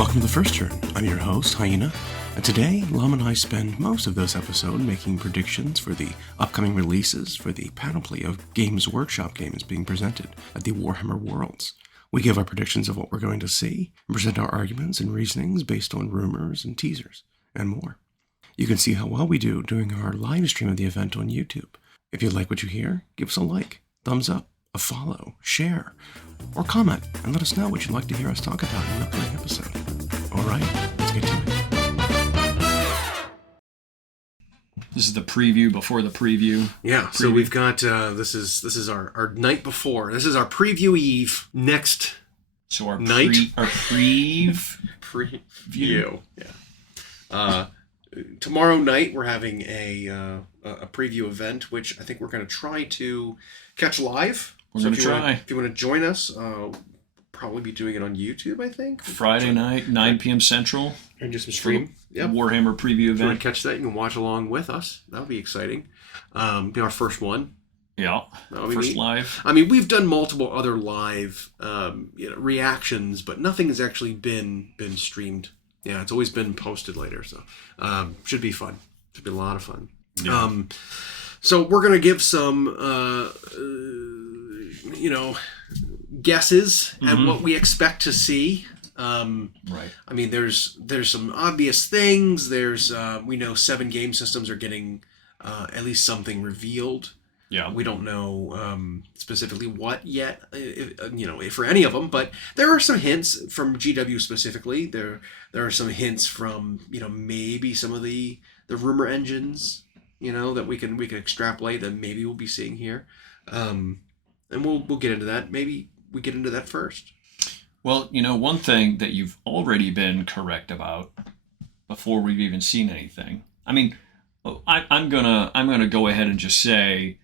Welcome to The First Turn. I'm your host, Hyena, and today, Llama and I spend most of this episode making predictions for the upcoming releases for the panoply of Games Workshop games being presented at the Warhammer Worlds. We give our predictions of what we're going to see, and present our arguments and reasonings based on rumors and teasers, and more. You can see how well we do during our live stream of the event on YouTube. If you like what you hear, give us a like, thumbs up, a follow, share, or comment, and let us know what you'd like to hear us talk about in an upcoming episode. All right, let's get to it. This is the preview before the preview. Yeah, so we've got, this is our night before. This is our preview eve next So our night. our Preview. Yeah. Tomorrow night we're having a preview event, which I think we're going to try to catch live. We're going to try. If you want to join us, probably be doing it on YouTube, I think. Friday night, 9 p.m. Central. And just some stream. Yep. Warhammer preview If you want event. to catch that, you can watch along with us. That would be exciting. Be our first one. Yeah. First neat. live. I mean, we've done multiple other live reactions, but nothing has actually been streamed. Yeah, it's always been posted later, so should be fun. Should be a lot of fun. Yeah. So we're gonna give some guesses at what we expect to see. Right. I mean, there's some obvious things. There's we know 7 game systems are getting at least something revealed. Yeah. We don't know specifically what yet, for any of them, but there are some hints from GW specifically. There are some hints from maybe some of the rumor engines, that we can extrapolate that maybe we'll be seeing here, and we'll get into that. Maybe we get into that first. Well, one thing that you've already been correct about before we've even seen anything. I mean, I'm gonna go ahead and just say,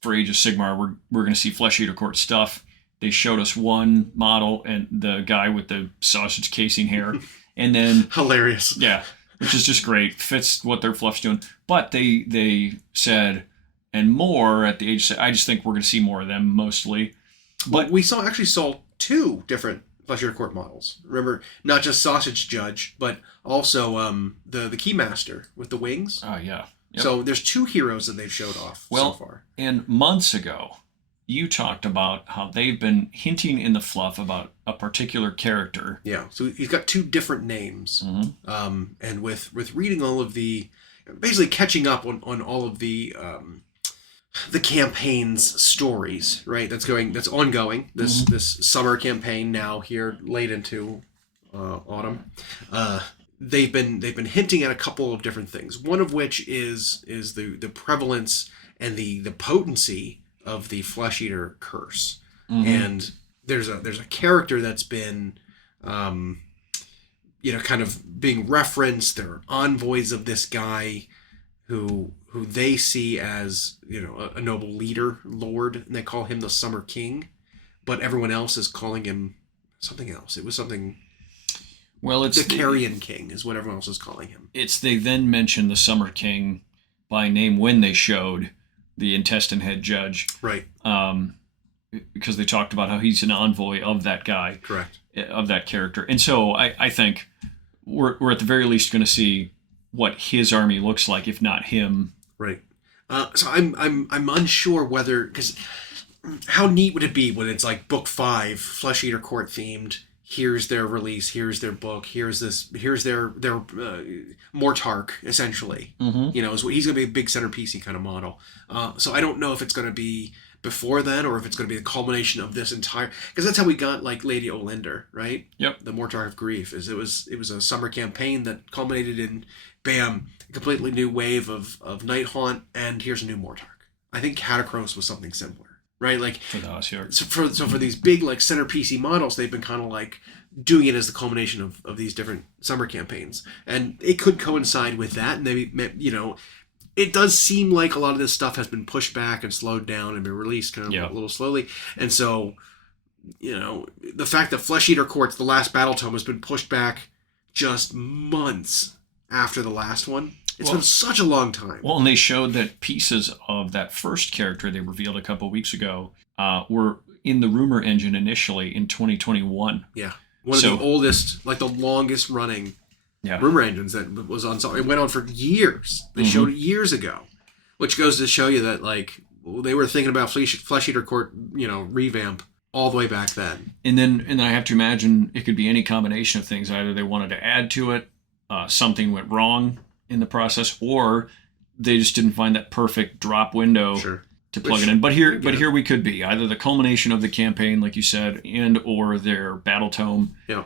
for Age of Sigmar, we're gonna see Flesh Eater Court stuff. They showed us one model and the guy with the sausage casing hair, and then Hilarious. yeah, which is just great. Fits what their fluff's doing. But they said and more at the Age. I just think we're gonna see more of them mostly. But we actually saw 2 different Flesh Eater Court models. Remember, not just Sausage Judge, but also the Keymaster with the wings. oh yeah. Yep. So there's 2 heroes that they've showed off so far. And months ago, you talked about how they've been hinting in the fluff about a particular character. Yeah, so he's got 2 different names. Mm-hmm. And with reading all of basically catching up on all of the campaign's stories, right? That's ongoing. This summer campaign now here late into autumn. They've been hinting at a couple of different things. One of which is the prevalence and the potency of the Flesh Eater curse. Mm-hmm. And there's a character that's been kind of being referenced. There are envoys of this guy who they see as a noble leader, lord, and they call him the Summer King, but everyone else is calling him something else. It was something. Well, it's the Carrion King is what everyone else is calling him. They then mentioned the Summer King by name when they showed the Intestine Head Judge, right? Because they talked about how he's an envoy of that guy, correct, of that character, and so I think we're at the very least going to see what his army looks like, if not him. Right. So I'm unsure whether, because how neat would it be when it's like book 5, Flesh Eater Court themed. Here's their release. Here's their book. Here's their Mortarch, essentially. Mm-hmm. He's gonna be a big centerpiecey kind of model. So I don't know if it's gonna be before then or if it's gonna be the culmination of this entire. Because that's how we got like Lady Olinder, right? Yep. The Mortarch of Grief it was a summer campaign that culminated in bam, a completely new wave of Night Haunt, and here's a new Mortarch. I think Catacross was something similar. Right, like for the Ossiarch. So for these big like centerpiecey models, they've been kind of like doing it as the culmination of these different summer campaigns, and it could coincide with that. And maybe it does seem like a lot of this stuff has been pushed back and slowed down and been released kind of a little slowly. And so, the fact that Flesh Eater Court's the last battle tome has been pushed back just months after the last one. It's been such a long time. Well, and they showed that pieces of that first character they revealed a couple of weeks ago were in the rumor engine initially in 2021. Yeah. one of the oldest, like the longest running rumor engines that was on. It went on for years. They showed it years ago, which goes to show you that like they were thinking about Flesh Eater Court, revamp all the way back then. And then I have to imagine it could be any combination of things. Either they wanted to add to it, something went wrong in the process, or they just didn't find that perfect drop window to plug it in. But here we could be either the culmination of the campaign, like you said, and or their battle tome. Yeah.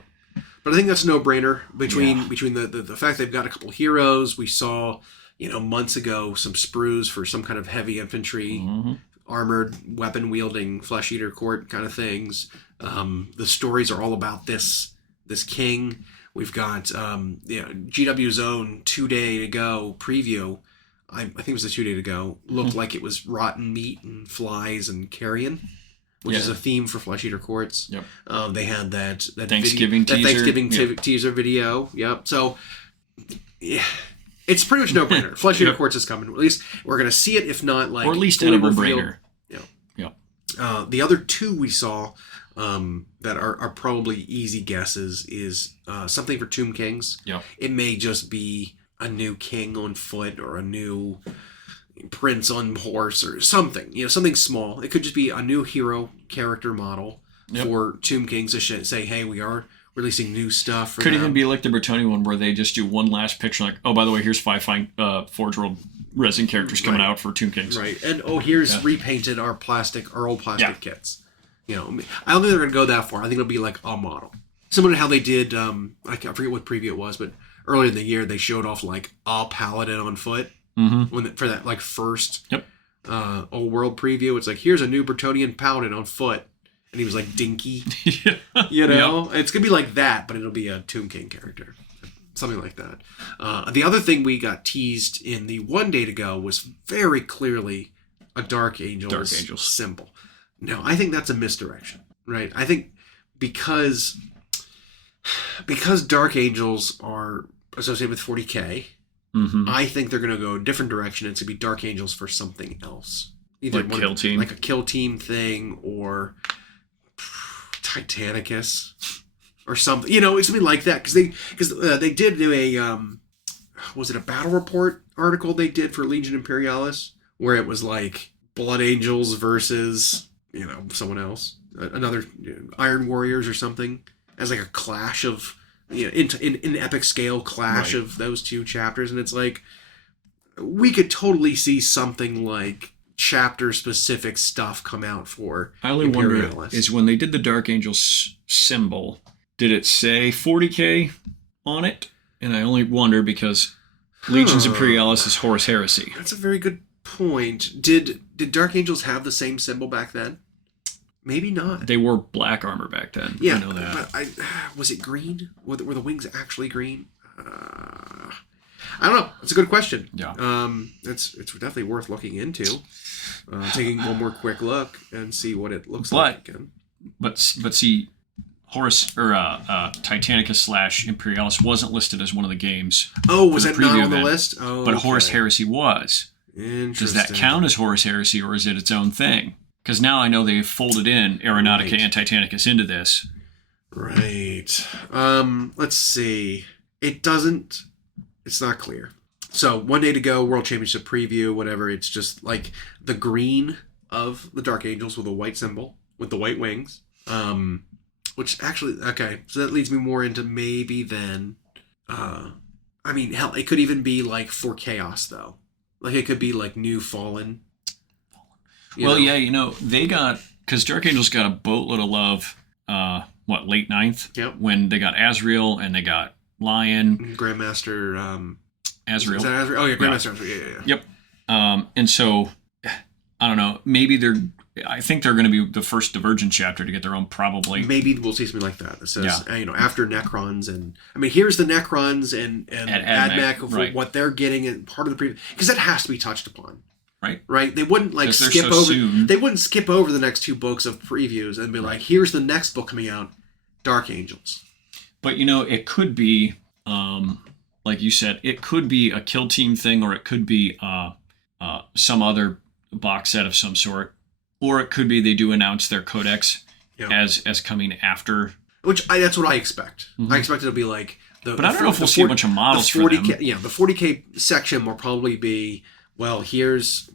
But I think that's a no-brainer between the fact they've got a couple heroes. We saw, months ago some sprues for some kind of heavy infantry, armored, weapon-wielding, Flesh Eater Court kind of things. The stories are all about this king. We've got GW's own 2-day to go preview. I think it was a 2-day to go. Looked like it was rotten meat and flies and carrion, which is a theme for Flesh Eater Courts. Yep. They had that Thanksgiving teaser video. Yep. So, yeah, it's pretty much no brainer. Flesh Eater Courts is coming. At least we're going to see it, if not like, or at least edible brainer. Yeah. The other two we saw that are probably easy guesses is something for Tomb Kings. Yeah. It may just be a new king on foot or a new prince on horse or something, something small. It could just be a new hero character model for Tomb Kings to say, hey, we are releasing new stuff. Could even be like the Bretonnia one where they just do one last picture, like, oh, by the way, here's 5 Forge World resin characters coming out for Tomb Kings. Right. And here's repainted our old plastic kits. I don't think they're going to go that far. I think it'll be like a model. Similar to how they did, I forget what preview it was, but earlier in the year, they showed off like a paladin on foot for that like first old world preview. It's like, here's a new Bretonian paladin on foot, and he was like dinky. It's gonna be like that, but it'll be a Tomb King character, something like that. The other thing we got teased in the 1-day to go was very clearly a Dark Angels symbol. Now, I think that's a misdirection, right? I think because Dark Angels are associated with 40K, I think they're going to go a different direction. It's going to be Dark Angels for something else. Either like kill team. Like a kill team thing, or Titanicus, or something. It's something like that. Because they did do a, was it a battle report article they did for Legion Imperialis, where it was like Blood Angels versus, someone else. Another Iron Warriors or something. As like a clash of, in epic scale clash of those two chapters. And it's like, we could totally see something like chapter specific stuff come out for I only wonder is when they did the Dark Angels symbol, did it say 40K on it? And I only wonder because Legions Imperialis is Horus Heresy. That's a very good point. Did Dark Angels have the same symbol back then? Maybe not. They wore black armor back then. Yeah, I know that. But was it green? Were the wings actually green? I don't know. It's a good question. Yeah. It's definitely worth looking into. Taking one more quick look and see what it looks like again. But see, Horus or Titanicus / Imperialis wasn't listed as one of the games. Oh, was that not on the list? Oh, but Horus Heresy was. Interesting. Does that count as Horus Heresy, or is it its own thing? Because now I know they've folded in Aeronautica and Titanicus into this. Right. Let's see. It's not clear. So 1-day to go, World Championship preview, whatever. It's just like the green of the Dark Angels with a white symbol, with the white wings. Which actually, okay. So that leads me more into maybe then, hell, it could even be like for Chaos though. Like it could be like New Fallen. They got, because Dark Angels got a boatload of love, late 9th? Yep. When they got Azrael and they got Lion. Grandmaster, Azrael. Is that Azrael? Oh, yeah, Grandmaster Azrael. Yeah. Yep. And so, I don't know, I think they're going to be the first Divergent chapter to get their own, probably. Maybe we'll see something like that. That says, after Necrons, and here's the Necrons and AdMech for what they're getting and part of the preview, because that has to be touched upon. Right. They wouldn't skip over. They wouldn't skip over the next 2 books of previews and be like, "Here's the next book coming out, Dark Angels." But it could be, like you said, it could be a kill team thing, or it could be some other box set of some sort, or it could be they do announce their codex as coming after Which that's what I expect. I expect it'll be like but I don't know if we'll see a bunch of models for them. Yeah, the 40K section will probably be, well, here's,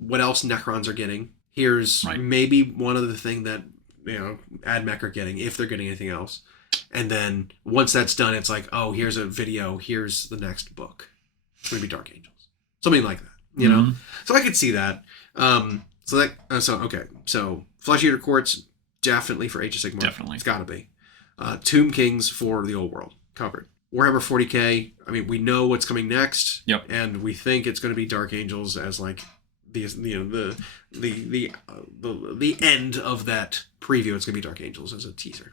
what else Necrons are getting. Here's maybe one other thing that, AdMech are getting, if they're getting anything else. And then once that's done, it's like, oh, here's a video, here's the next book. Maybe Dark Angels. Something like that, you know? So I could see that. So Flesh Eater Courts, definitely for Age of Sigmar. Definitely. It's got to be. Tomb Kings for the Old World, covered. Warhammer 40K, I mean, we know what's coming next. Yep. And we think it's going to be Dark Angels as like the end of that preview. It's going to be Dark Angels as a teaser.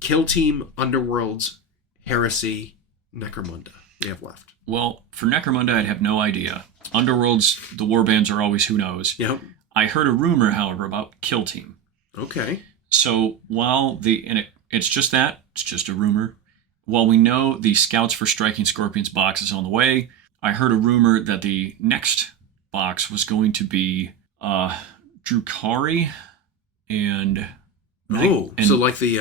Kill Team, Underworlds, Heresy, Necromunda we have left. Well, for Necromunda, I'd have no idea. Underworlds, the warbands are always who knows. Yep. I heard a rumor, however, about Kill Team. Okay. So while it's just a rumor. While we know the Scouts for Striking Scorpions box is on the way, I heard a rumor that the next box was going to be Drukhari and... so like the,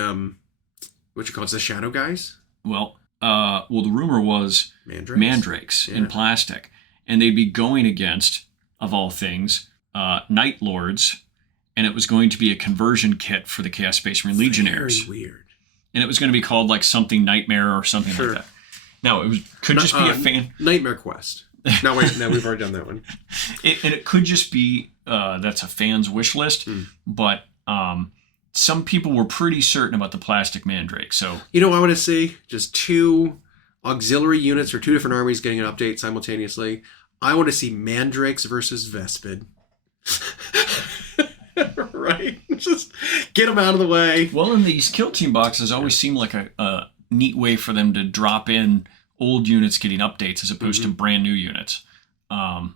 what you call it, the Shadow Guys? Well, the rumor was Mandrakes in plastic. And they'd be going against, of all things, Night Lords, and it was going to be a conversion kit for the Chaos Space Marine Legionnaires. Very weird. And it was going to be called like something Nightmare or something like that. No, could just be a fan... Nightmare Quest. No, wait, no, we've already done that one. And it could just be, that's a fan's wish list, but some people were pretty certain about the plastic Mandrake, so... I want to see just 2 auxiliary units for 2 different armies getting an update simultaneously. I want to see Mandrakes versus Vespid. Right? Just get them out of the way. Well, in these Kill Team boxes always seem like a neat way for them to drop in old units getting updates as opposed to brand new units. And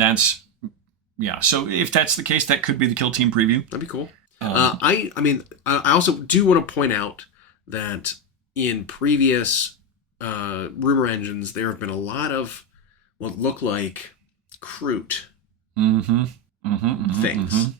that's... Yeah, so if that's the case, that could be the Kill Team preview. That'd be cool. I also do want to point out that in previous rumor engines, there have been a lot of what look like Kroot things.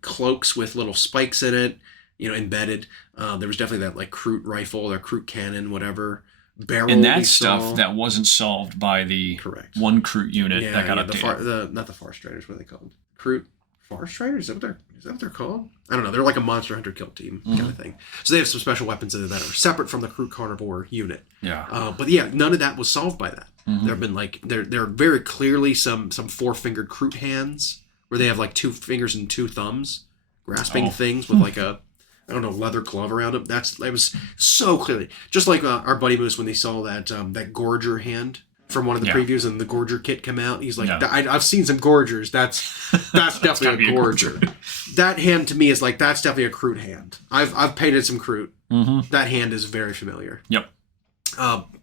Cloaks with little spikes in it, embedded. There was definitely that like Kroot rifle or Kroot cannon, whatever. Barrel and that stuff that wasn't solved by the one Kroot unit that got updated. Not the Farstriders, what are they called? Kroot Farstriders? Is that what they're called? I don't know. They're like a Monster Hunter Kill Team kind of thing. So they have some special weapons in it that are separate from the Kroot Carnivore unit. Yeah. But yeah, none of that was solved by that. There have been like there are very clearly some 4-fingered Kroot hands where they have like 2 fingers and 2 thumbs grasping things with like a leather glove around them. It was so clearly just like our buddy Moose when they saw that Gorger hand from one of the previews and the Gorger kit come out. He's like, I've seen some Gorgers. That's definitely a Gorger. That hand to me is like that's definitely a Kroot hand. I've painted some Kroot. That hand is very familiar. Yep.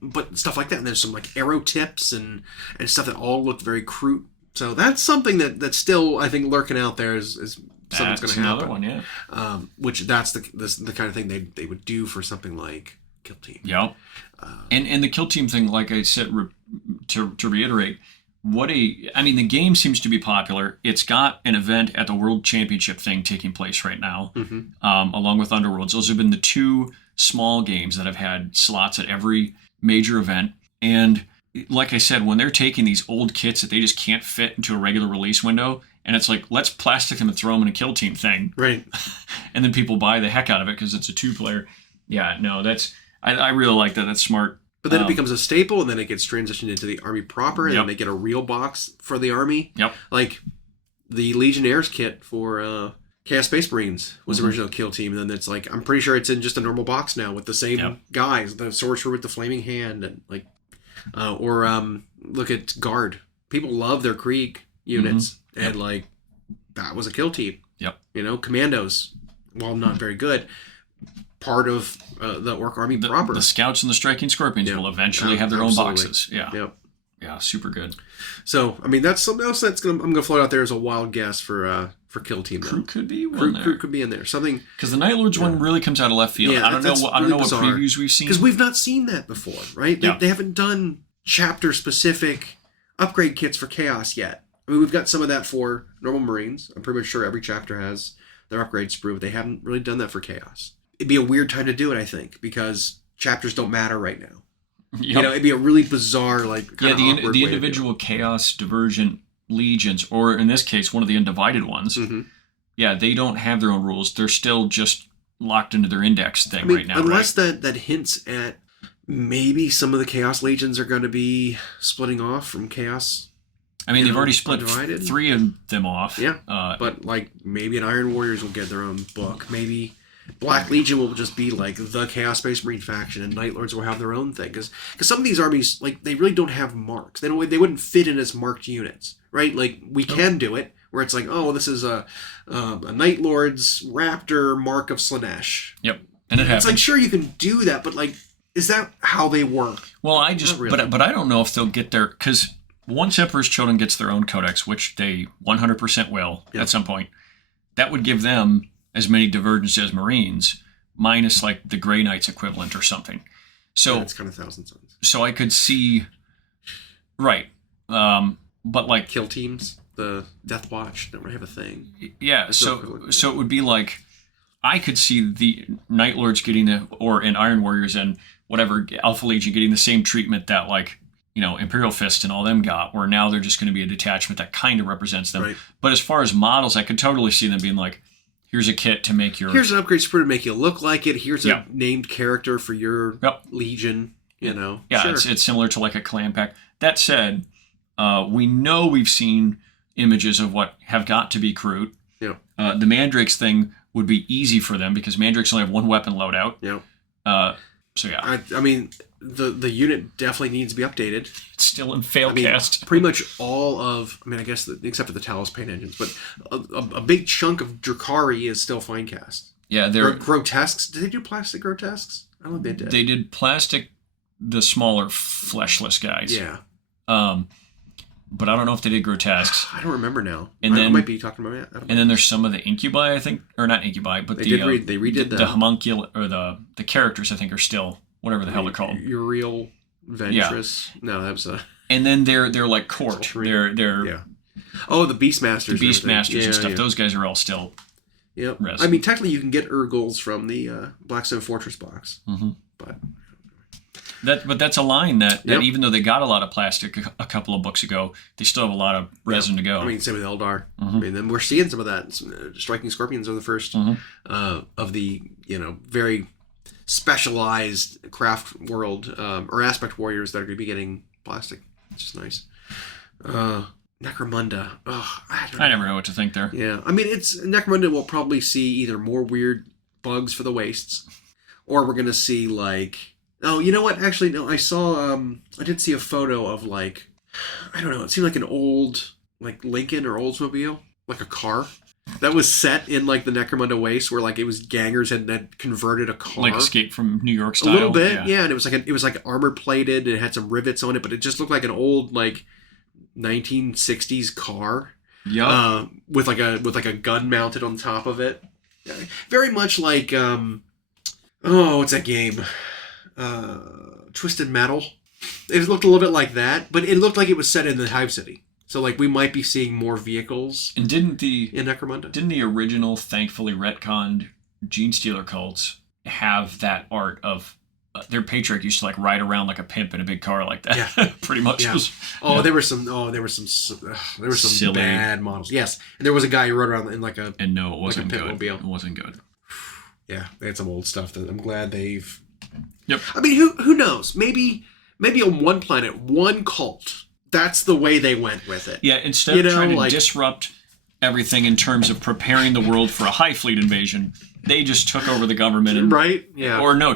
But stuff like that, and there's some like arrow tips and stuff that all look very Kroot. So that's something that's still I think lurking out there is something's going to happen. Another one, yeah. Which that's the kind of thing they would do for something like Kill Team. Yeah. And the Kill Team thing, like I said, to reiterate, the game seems to be popular. It's got an event at the World Championship thing taking place right now, along with Underworlds. Those have been the 2 small games that have had slots at every major event. And like I said, when they're taking these old kits that they just can't fit into a regular release window, and it's like, let's plastic them and throw them in a Kill Team thing. Right. And then people buy the heck out of it because it's a 2-player. Yeah, no, I really like that. That's smart. But then it becomes a staple, and then it gets transitioned into the army proper, and then they get a real box for the army. Yep. Like, the Legionnaires kit for Chaos Space Marines was original Kill Team, and then it's like, I'm pretty sure it's in just a normal box now with the same guys, the sorcerer with the flaming hand, and like, look at Guard. People love their Krieg units, and like, that was a Kill Team. Yep. Commandos, while not very good, part of the Orc Army proper. The Scouts and the Striking Scorpions will eventually have their own boxes. Yeah. Yep. Yeah, super good. So, that's something else I'm going to float out there as a wild guess for Kill Team. Kroot could be one there. Kroot could be in there. Something because the Night Lords one really comes out of left field. Yeah, I don't know what previews we've seen because we've not seen that before, right? They haven't done chapter specific upgrade kits for Chaos yet. We've got some of that for normal Marines. I'm pretty much sure every chapter has their upgrades sprue. They haven't really done that for Chaos. It'd be a weird time to do it, I think, because chapters don't matter right now. Yep. You know, it'd be a really bizarre, like, kind of awkward the individual Chaos Divergent legions, or in this case, one of the Undivided ones, they don't have their own rules. They're still just locked into their index thing right now. Unless that hints at maybe some of the Chaos Legions are going to be splitting off from Chaos. I mean, they've already split 3 of them off. Yeah, but like maybe an Iron Warriors will get their own book. Maybe Black Legion will just be like the Chaos Space Marine faction, and Night Lords will have their own thing. Because some of these armies, like, they really don't have marks. They wouldn't fit in as marked units, right? Like, we can do it where it's like, oh, this is a Night Lords Raptor Mark of Slanesh. Yep, and it happens. It's like, sure, you can do that, but like, is that how they work? Well, but I don't know if they'll get there, because once Emperor's Children gets their own codex, which they 100% will at some point, that would give them as many divergences as Marines, minus like the Grey Knights equivalent or something. So it's kind of Thousand Sons. So I could see, right, but like kill teams, the Death Watch don't really have a thing. Yeah, so it would be like, I could see the Night Lords getting and Iron Warriors and whatever Alpha Legion getting the same treatment that, like, you know, Imperial Fist and all them got, where now they're just going to be a detachment that kind of represents them. Right. But as far as models, I could totally see them being like, here's a kit to make your... Here's an upgrade sprue to make you look like it. Here's a named character for your Legion, you know. Yeah, sure. It's similar to like a clan pack. That said, we know we've seen images of what have got to be Kroot. Yeah. The Mandrakes thing would be easy for them because Mandrakes only have one weapon loadout. Yeah. So yeah. I mean, the unit definitely needs to be updated. It's still in failcast. Pretty much all of, I guess, except for the Talos Paint engines, but a big chunk of Drukhari is still Finecast. Yeah, they're... Grotesques. Did they do plastic Grotesques? I don't think they did. They did plastic, the smaller fleshless guys. Yeah. But I don't know if they did Grotesques. I don't remember now. And I might be talking about it. And then there's some of the Incubi, I think, or not Incubi, but they redid the homunculus, or the characters, I think, are still whatever the hell they're called. Uriel, Ventress. Yeah. No, that was a... And then they're like court. They're Oh, the Beastmasters. The Beastmasters and stuff. Yeah. Those guys are all still. Yep. Rested. I mean, technically, you can get Urgles from the Blackstone Fortress box, but. But that's a line that even though they got a lot of plastic a couple of books ago, they still have a lot of resin to go. I mean, same with Eldar. I mean, then we're seeing some of that. Striking Scorpions are the first of the very specialized craft world or aspect warriors that are going to be getting plastic. It's just nice. Necromunda. I never know what to think there. Yeah, I mean, Necromunda will probably see either more weird bugs for the wastes, or we're going to see like. Oh, you know what? Actually, no. I saw. I did see a photo of like, I don't know. It seemed like an old like Lincoln or Oldsmobile, like a car that was set in like the Necromunda Waste, where like it was gangers had converted a car, like Escape from New York style. A little bit, yeah. And it was like armor plated and it had some rivets on it, but it just looked like an old like 1960s car. Yeah. With like a gun mounted on top of it. Very much like what's that game? Twisted Metal. It looked a little bit like that, but it looked like it was set in the Hive City. So like we might be seeing more vehicles. And in Necromunda? Didn't the original, thankfully retconned Gene Stealer cults have that art of their patriarch used to like ride around like a pimp in a big car like that? Yeah. Pretty much. Yeah. There were some silly bad models. Yes, and there was a guy who rode around in like a and no, it wasn't good. It wasn't good. Yeah, they had some old stuff that I'm glad they've. Yep. I mean, who knows? Maybe on one planet, one cult. That's the way they went with it. Yeah, instead of trying to disrupt everything in terms of preparing the world for a Hive Fleet invasion, they just took over the government and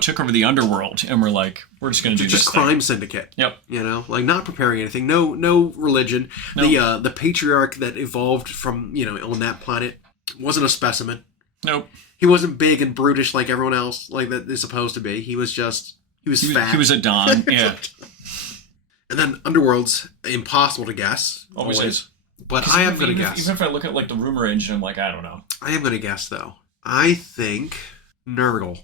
took over the underworld and were like, we're just going to do this. Just crime syndicate. Yep. Like not preparing anything. No religion. No. The patriarch that evolved from on that planet wasn't a specimen. Nope. He wasn't big and brutish like everyone else, like that is supposed to be. He was fat. He was a Don, yeah. And then Underworld's impossible to guess. Always is. But I am going to guess. Even if I look at like the rumor engine, I'm like, I don't know. I am going to guess, though. I think Nurgle.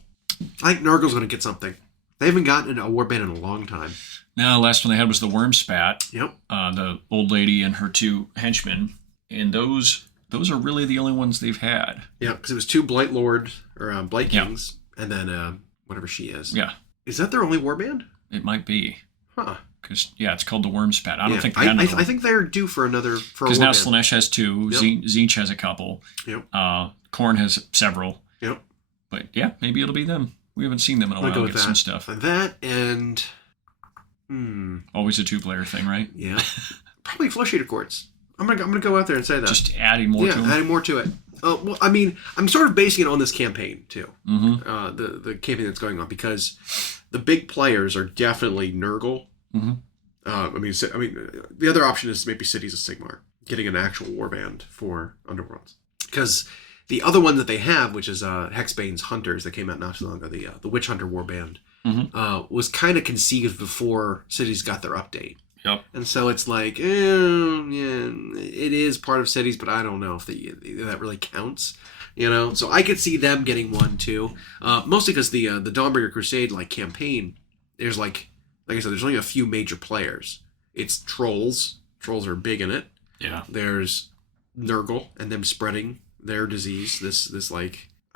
I think Nurgle's going to get something. They haven't gotten a warband in a long time. No, the last one they had was the Worm Spat. Yep. The old lady and her two henchmen. And those those are really the only ones they've had. Yeah, because it was 2 Blight Lord or Blight Kings, and then whatever she is. Yeah. Is that their only warband? It might be. Huh. Because, it's called the Wormspat. I don't think they had another I think they're due for another. Because now Slaanesh has 2. Yep. Zinch has a couple. Yep. Khorne has several. Yep. But yeah, maybe it'll be them. We haven't seen them in a while. Get some stuff. That and. Always a 2-player thing, right? Yeah. Probably Flesh Eater Courts. I'm gonna go out there and say that. Just adding more to them. Yeah, adding more to it. Well, I mean, I'm sort of basing it on this campaign too. Mm-hmm. The campaign that's going on, because the big players are definitely Nurgle. Mm-hmm. I mean, the other option is maybe Cities of Sigmar, getting an actual warband for Underworlds, because the other one that they have, which is Hexbane's Hunters, that came out not too long ago, the Witch Hunter warband, was kind of conceived before Cities got their update. Yep. And so it's like, it is part of Cities, but I don't know if that really counts. So I could see them getting one too, mostly because the Dawnbreaker Crusade campaign, there's like I said, there's only a few major players. It's trolls. Trolls are big in it. Yeah. There's Nurgle and them spreading their disease. This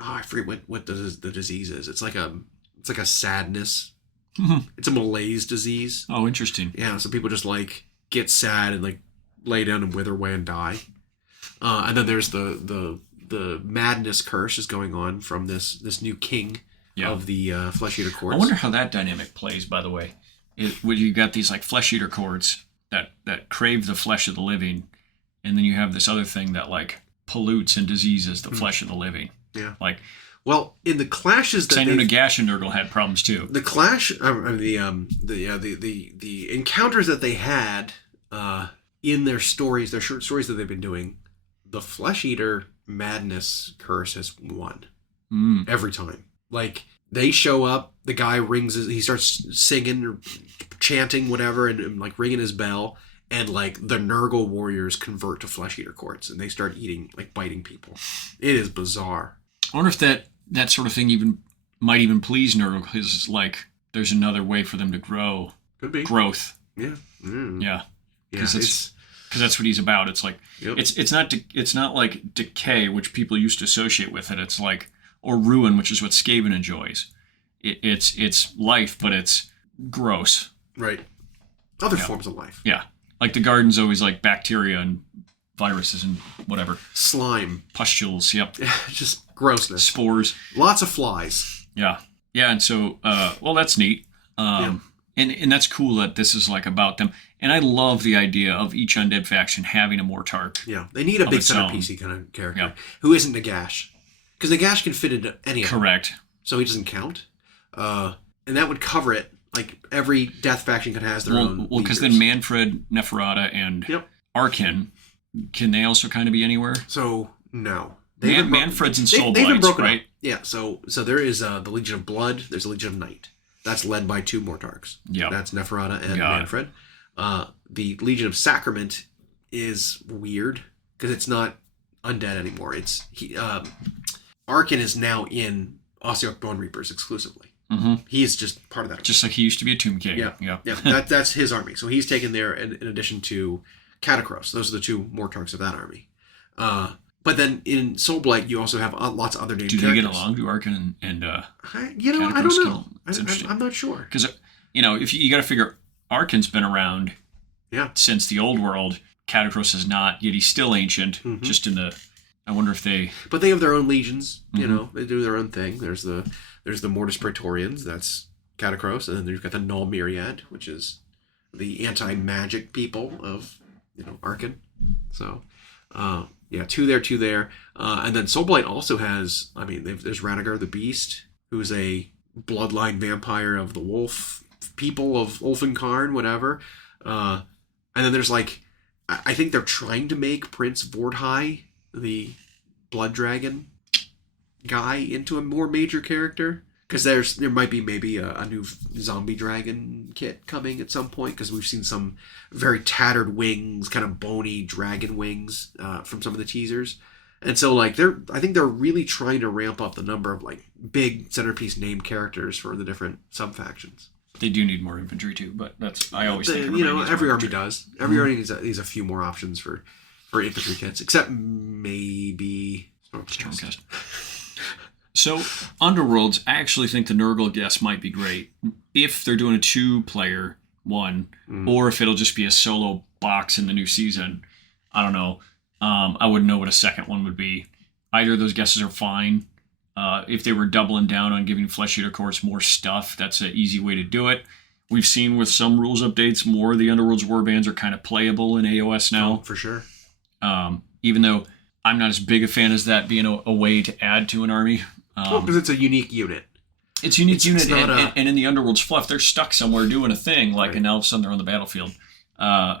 I forget what the disease is. It's like a sadness. It's a malaise disease. Oh, interesting. Yeah, so people just get sad and lay down and wither away and die. And then there's the madness curse is going on from this new king of the Flesh Eater Courts. I wonder how that dynamic plays, by the way. When you got these Flesh Eater Courts that crave the flesh of the living, and then you have this other thing that pollutes and diseases the flesh of the living. Yeah. Well, in the clashes that I know Nagash and Nurgle had problems too. The clash, the encounters that they had in their stories, their short stories that they've been doing, the Flesh Eater madness curse has won every time. They show up, the guy he starts singing or chanting whatever, and ringing his bell, and the Nurgle warriors convert to Flesh Eater Courts, and they start biting people. It is bizarre. I wonder if that sort of thing might even please Nurgle, because there's another way for them to grow. Could be growth. Yeah. Yeah. Because that's what he's about. It's it's not like decay, which people used to associate with it. It's or ruin, which is what Skaven enjoys. It's life, but it's gross. Right. Other forms of life. Yeah. The garden's always bacteria and viruses and whatever. Slime. Pustules, yep. Just grossness. Spores. Lots of flies. Yeah. Yeah, and so, that's neat. And that's cool that this is about them. And I love the idea of each undead faction having a Mortarch. Yeah, they need a big centerpiece kind of character who isn't Nagash. Because Nagash can fit into any of them. Correct. So he doesn't count. And that would cover it. Every death faction has their own. Well, because then Manfred, Neferata, and Arkin, can they also kind of be anywhere? So, no. Manfred's in Soul Blights, right? Up. Yeah, so there is the Legion of Blood, there's the Legion of Night. That's led by 2 Mortarchs. Yeah. That's Neferata and Manfred. The Legion of Sacrament is weird, because it's not undead anymore. Arkin is now in Ossiarch Bone Reapers exclusively. Mm-hmm. He is just part of that army. Just like he used to be a Tomb King. Yeah. That's his army. So he's taken there in addition to Catacross. Those are the 2 Mortarchs of that army. But then in Soulblight, you also have lots of other named characters. Do they get along? Do Arkin and I don't know. I'm not sure. Because, if you got to figure, Arkin's been around since the old world. Catacross is not, yet he's still ancient. Mm-hmm. Just in the... I wonder if they... But they have their own legions. They do their own thing. There's the Mortis Praetorians. That's Catacross. And then you've got the Null Myriad, which is the anti-magic people of, Arkin. So, 2 there. And then Soulblight also has... there's Radagar the Beast, who's a bloodline vampire of the wolf people of Ulfenkarn, whatever. And then there's I think they're trying to make Prince Vordhai, the blood dragon guy, into a more major character, because there might be maybe a new zombie dragon kit coming at some point, because we've seen some very tattered wings, kind of bony dragon wings from some of the teasers. And so I think they're really trying to ramp up the number of big centerpiece named characters for the different sub factions. They do need more infantry too, but I always think every army does. Every army needs a few more options for for infantry kits, except maybe Stormcast. So, Underworlds, I actually think the Nurgle guess might be great if they're doing a 2-player one, or if it'll just be a solo box in the new season. I don't know. I wouldn't know what a second one would be. Either of those guesses are fine. If they were doubling down on giving Flesh Eater Courts more stuff, that's an easy way to do it. We've seen with some rules updates, more of the Underworld's warbands are kind of playable in AOS now. Oh, for sure. Even though I'm not as big a fan as that being a way to add to an army. Because it's a unique unit. It's a unique unit, it's and in the Underworld's fluff, they're stuck somewhere doing a thing, and now all of a sudden they're on the battlefield.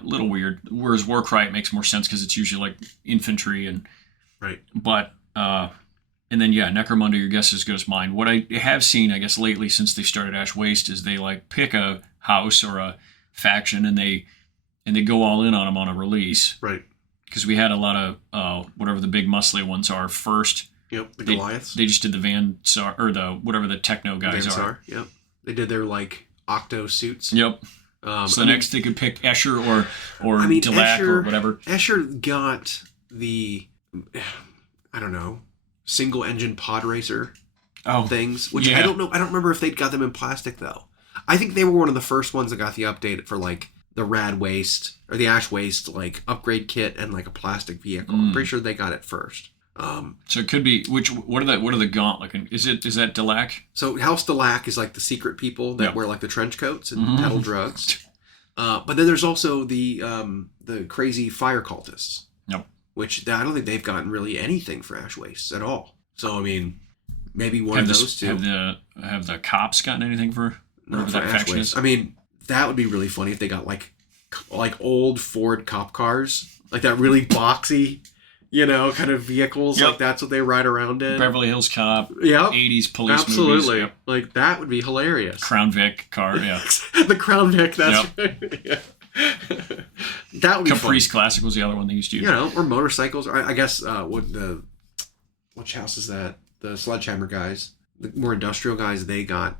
Little weird. Whereas Warcry, it makes more sense because it's usually like infantry and... Right. But... and then, Necromunda, your guess is as good as mine. What I have seen, I guess, lately since they started Ash Waste is they pick a house or a faction and they go all in on them on a release. Right. Because we had a lot of whatever the big muscly ones are first. Yep, the Goliaths. They just did the Vansar, or the whatever the techno guys are. Yep. They did their octo suits. Yep. So next they could pick Escher or Delac or whatever. Escher got the, I don't know, single engine pod racer things, which I don't know. I don't remember if they'd got them in plastic though. I think they were one of the first ones that got the update for the Rad Waste or the Ash Waste upgrade kit and a plastic vehicle. I'm pretty sure they got it first. So it could be what are the gaunt looking? Is that Delac? So House Delac is the secret people that wear the trench coats and peddle drugs. But then there's also the crazy fire cultists. Yep. Which I don't think they've gotten really anything for Ash Waste at all. So I mean, maybe one of those two. Have the cops gotten anything for not for Ash Waste? I mean, that would be really funny if they got like old Ford cop cars, that really boxy. Kind of vehicles, that's what they ride around in. Beverly Hills Cop, 80s police movies. Absolutely. Yep. That would be hilarious. Crown Vic car, yeah. The Crown Vic, that's right. Yeah. That would be Caprice fun. Classic was the other one they used to use. Or motorcycles. Or I guess, which house is that? The Sledgehammer guys. The more industrial guys, they got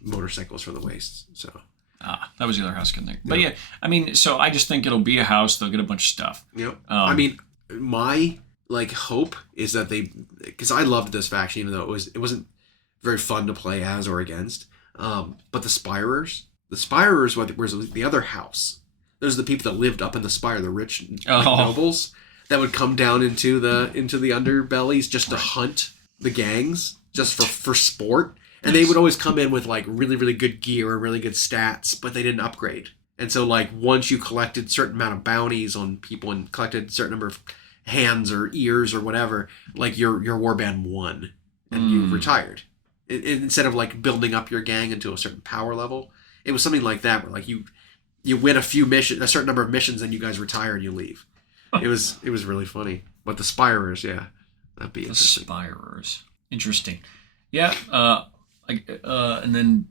motorcycles for the wastes, so... that was the other house I couldn't think. But yeah, I mean, so I just think it'll be a house, they'll get a bunch of stuff. Yep. I mean... My hope is that because I loved this faction even though it wasn't very fun to play as or against. But the Spirers was the other house. Those are the people that lived up in the Spire, the rich nobles that would come down into the underbellies just to hunt the gangs just for sport. And they would always come in with really really good gear and really good stats, but they didn't upgrade. And so once you collected a certain amount of bounties on people and collected a certain number of hands or ears or whatever, your warband won and you retired. Instead of building up your gang into a certain power level, it was something like that where you win a certain number of missions and you guys retire and you leave. It was really funny. But the Spirers, that'd be interesting. The Spirers, interesting. Yeah. And then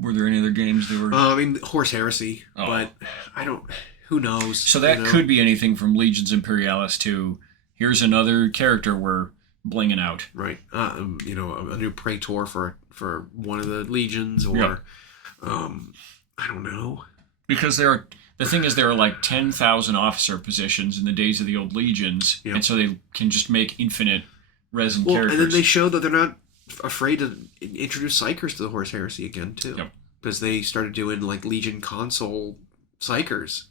were there any other games that were? I mean, Horse Heresy, but I don't. Who knows? So that could be anything from Legions Imperialis to here's another character we're blinging out. Right. A new Praetor for one of the legions, or I don't know. Because there are 10,000 officer positions in the days of the old legions, and so they can just make infinite resin characters. And then they show that they're not afraid to introduce Psychers to the Horse Heresy again too. Yep. Because they started doing Legion console Psychers.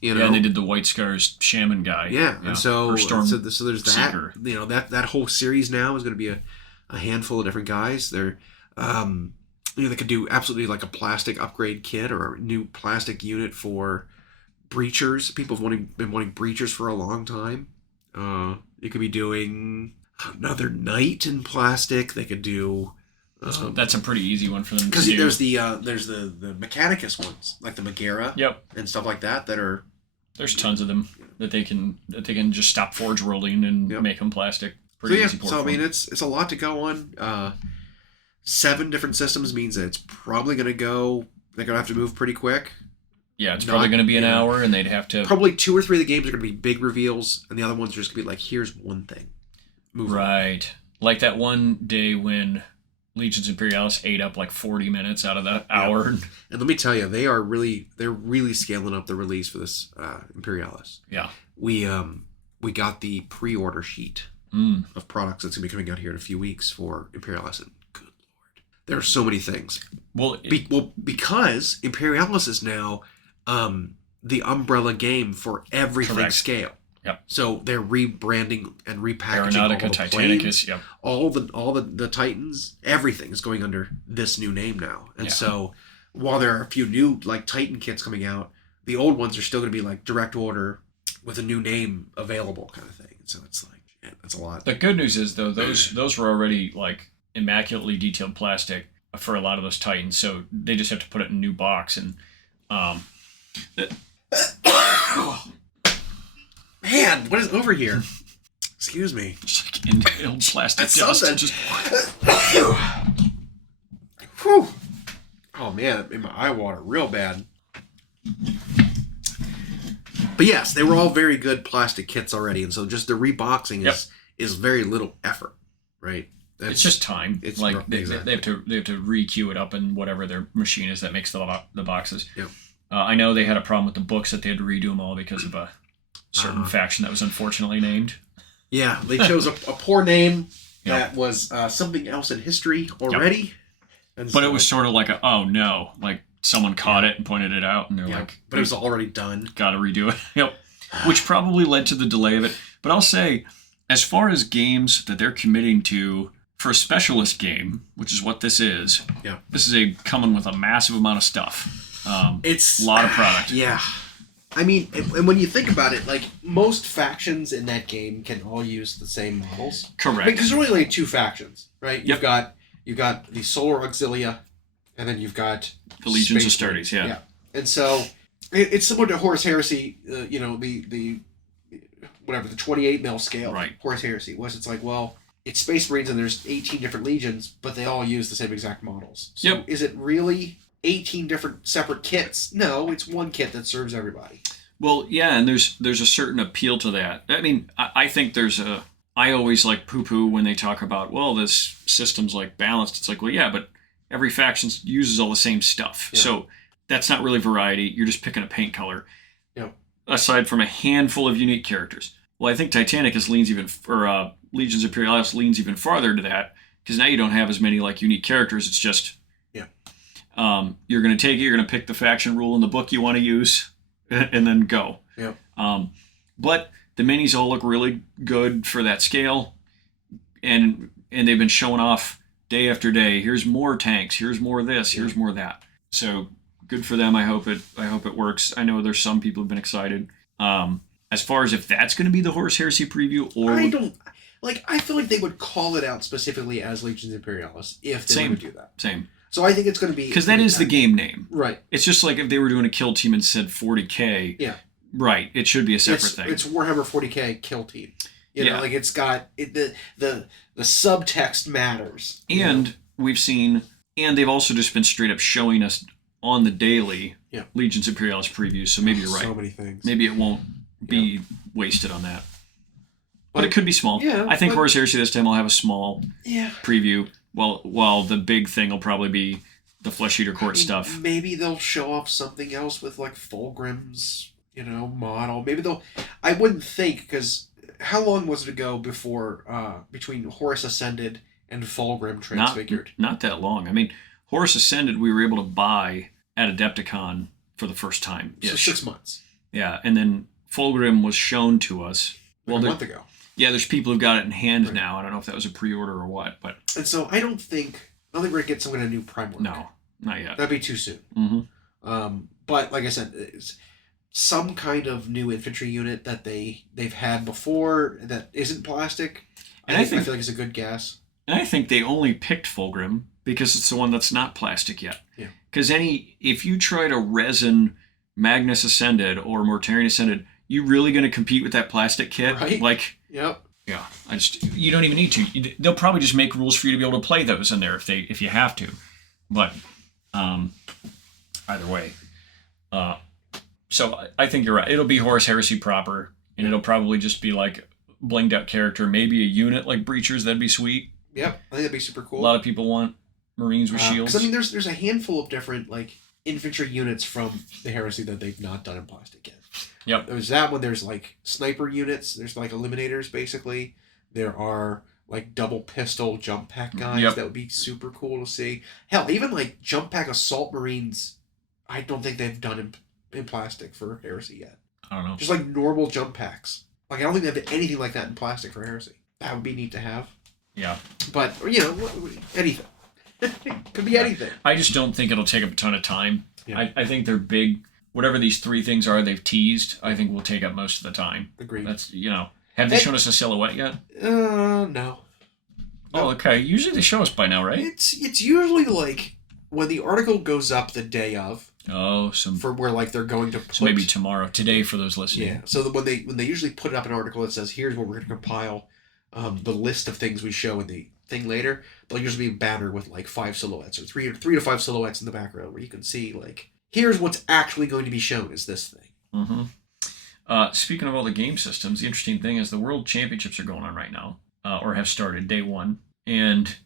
Yeah, and they did the White Scars Shaman guy. Yeah, and so there's Seeker. that. That whole series now is going to be a handful of different guys. They're they could do absolutely a plastic upgrade kit or a new plastic unit for breachers. People have been wanting breachers for a long time. You could be doing another knight in plastic. They could do. That's a pretty easy one for them to do. Because there's the Mechanicus ones, like the Megara, and stuff like that are. There's tons of them that they can just stop forge rolling and make them plastic. Pretty easy. So I mean, it's a lot to go on. 7 different systems means that it's probably going to go. They're going to have to move pretty quick. Yeah, it's probably going to be an hour, and they'd have to. Probably 2 or 3 of the games are going to be big reveals, and the other ones are just going to be here's one thing. Move right, on. Like that one day when Legions Imperialis ate up 40 minutes out of that hour. And let me tell you, they're really scaling up the release for this Imperialis. Yeah. We we got the pre-order sheet of products that's going to be coming out here in a few weeks for Imperialis. And good Lord, there are so many things. Well, because Imperialis is now the umbrella game for everything correct. scale. Yep. So they're rebranding and repackaging all Aeronautica, the Titanicus, planes, yep. all the Titans. Everything is going under this new name now. And so while there are a few new like Titan kits coming out, the old ones are still going to be like direct order with a new name available kind of thing. And so it's like, man, that's a lot. The good news is though those were already like immaculately detailed plastic for a lot of those Titans, so they just have to put it in a new box and Man, what is over here? Excuse me. just like inhaled plastic That's dust. something. Just Whew. Oh man, it made my eye water real bad. But yes, they were all very good plastic kits already, and so just the reboxing is very little effort, right? it's just time. It's like they exactly. have to re-queue it up in whatever their machine is that makes the boxes. Yep. I know they had a problem with the books that they had to redo them all because of a certain faction that was unfortunately named. Yeah, they chose a poor name that was something else in history already. And but it was sort of like oh no, like someone caught it and pointed it out, and they're like, but it was already done. Got to redo it. Yep. Which probably led to the delay of it. But I'll say, as far as games that they're committing to for a specialist game, which is what this is, this is coming with a massive amount of stuff. It's a lot of product. Yeah. I mean, and when you think about it, like, most factions in that game can all use the same models. Correct. Because there's only like 2 factions, right? You've got the Solar Auxilia, and then you've got the Legions of Space Astartes, yeah. And so it's similar to Horus Heresy, the 28 mil scale. Right. Horus Heresy was it's like, well, it's Space Marines and there's 18 different legions, but they all use the same exact models. So is it really 18 different separate kits? No, it's one kit that serves everybody. Well, yeah, and there's a certain appeal to that. I mean, I think I always like poo-poo when they talk about, well, this system's like balanced. It's like, well, yeah, but every faction uses all the same stuff. Yeah. So that's not really variety. You're just picking a paint color. Yeah. Aside from a handful of unique characters. Well, I think Titanicus Legions Imperialis leans even farther to that, because now you don't have as many like unique characters. It's just you're going to take it, you're going to pick the faction rule in the book you want to use, and then go. Yeah. But the minis all look really good for that scale, and they've been showing off day after day. Here's more tanks. Here's more of this. Here's more of that. So good for them. I hope it works. I know there's some people who've been excited. As far as if that's going to be the Horus Heresy preview, or I feel like they would call it out specifically as Legions Imperialis if they would do that. Same. So I think it's going to be... Because that is the game name. Right. It's just like if they were doing a kill team and said 40K. Yeah. Right. It should be a separate thing. It's Warhammer 40K kill team. You know, like it's got... the subtext matters. And we've seen... And they've also just been straight up showing us on the daily Legions Imperialis previews. So maybe you're right. So many things. Maybe it won't be wasted on that. But it could be small. Yeah, I think Horus Heresy this time will have a small preview. While the big thing will probably be the Flesh Eater Court stuff. Maybe they'll show off something else with like Fulgrim's, model. Maybe they'll... I wouldn't think, because how long was it ago before, between Horus Ascended and Fulgrim Transfigured? Not that long. I mean, Horus Ascended we were able to buy at Adepticon for the first time. So 6 months. Yeah, and then Fulgrim was shown to us. A month ago. Yeah, there's people who've got it in hand now. I don't know if that was a pre-order or what, but... And so I don't think we're going to get some kind of new Primarch. No, not yet. That'd be too soon. Mm-hmm. But like I said, it's some kind of new infantry unit that they've had before that isn't plastic. And I feel like it's a good guess. And I think they only picked Fulgrim because it's the one that's not plastic yet. Yeah. Because if you try to resin Magnus Ascended or Mortarion Ascended, you really going to compete with that plastic kit? Right. Like... Yep. Yeah, you don't even need to. They'll probably just make rules for you to be able to play those in there if you have to. But either way, so I think you're right. It'll be Horus Heresy proper, and it'll probably just be like blinged out character, maybe a unit like Breachers. That'd be sweet. Yep, I think that'd be super cool. A lot of people want Marines with shields. Because I mean, there's a handful of different like infantry units from the Heresy that they've not done in plastic yet. Yep. There's that one. There's like sniper units. There's like eliminators, basically. There are like double pistol jump pack guys. Yep. That would be super cool to see. Hell, even like jump pack assault marines, I don't think they've done in plastic for Heresy yet. I don't know. Just like normal jump packs. Like, I don't think they have anything like that in plastic for Heresy. That would be neat to have. Yeah. But, anything. Could be anything. I just don't think it'll take up a ton of time. Yeah. I think they're big. Whatever these 3 things are they've teased, I think will take up most of the time. Agreed. That's, have they shown us a silhouette yet? No. Oh, okay. Usually they show us by now, right? It's usually like when the article goes up the day of. Oh, for where like they're going to put, so maybe tomorrow, today for those listening. Yeah. So when they usually put up an article that says here's what we're going to compile, the list of things we show in the thing later, there'll usually be a banner with like 5 silhouettes or three to 5 silhouettes in the background where you can see like here's what's actually going to be shown is this thing. Mm-hmm. Speaking of all the game systems, the interesting thing is the World Championships are going on right now, or have started day 1, and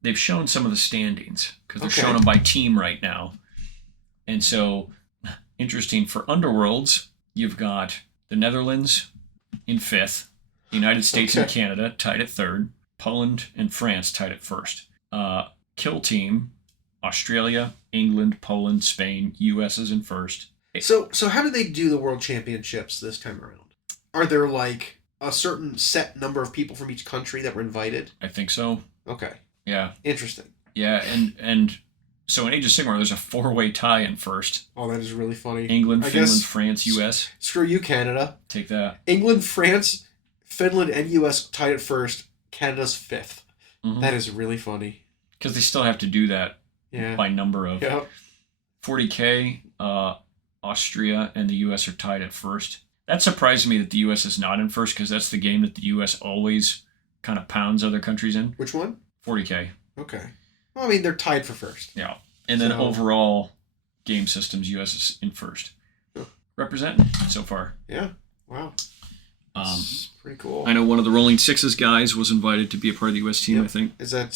they've shown some of the standings because they're showing them by team right now. And so, interesting, for Underworlds, you've got the Netherlands in 5th, the United States and Canada tied at 3rd, Poland and France tied at 1st. Kill Team, Australia, England, Poland, Spain, US is in 1st. So how do they do the World Championships this time around? Are there like a certain set number of people from each country that were invited? I think so. Okay. Yeah. Interesting. Yeah, and so in Age of Sigmar, there's a 4-way tie in 1st. Oh, that is really funny. England, Finland, France, US. Screw you, Canada. Take that. England, France, Finland, and US tied at 1st. Canada's 5th. Mm-hmm. That is really funny. Because they still have to do that by number of. Yep. 40K, Austria and the US are tied at 1st. That surprised me that the US is not in 1st because that's the game that the US always kind of pounds other countries in. Which one? 40K. Okay. Well, I mean, they're tied for 1st. Yeah. And then overall game systems, US is in 1st. Huh. Representing so far. Yeah. Wow. That's pretty cool. I know one of the Rolling Sixes guys was invited to be a part of the US team, I think. Is that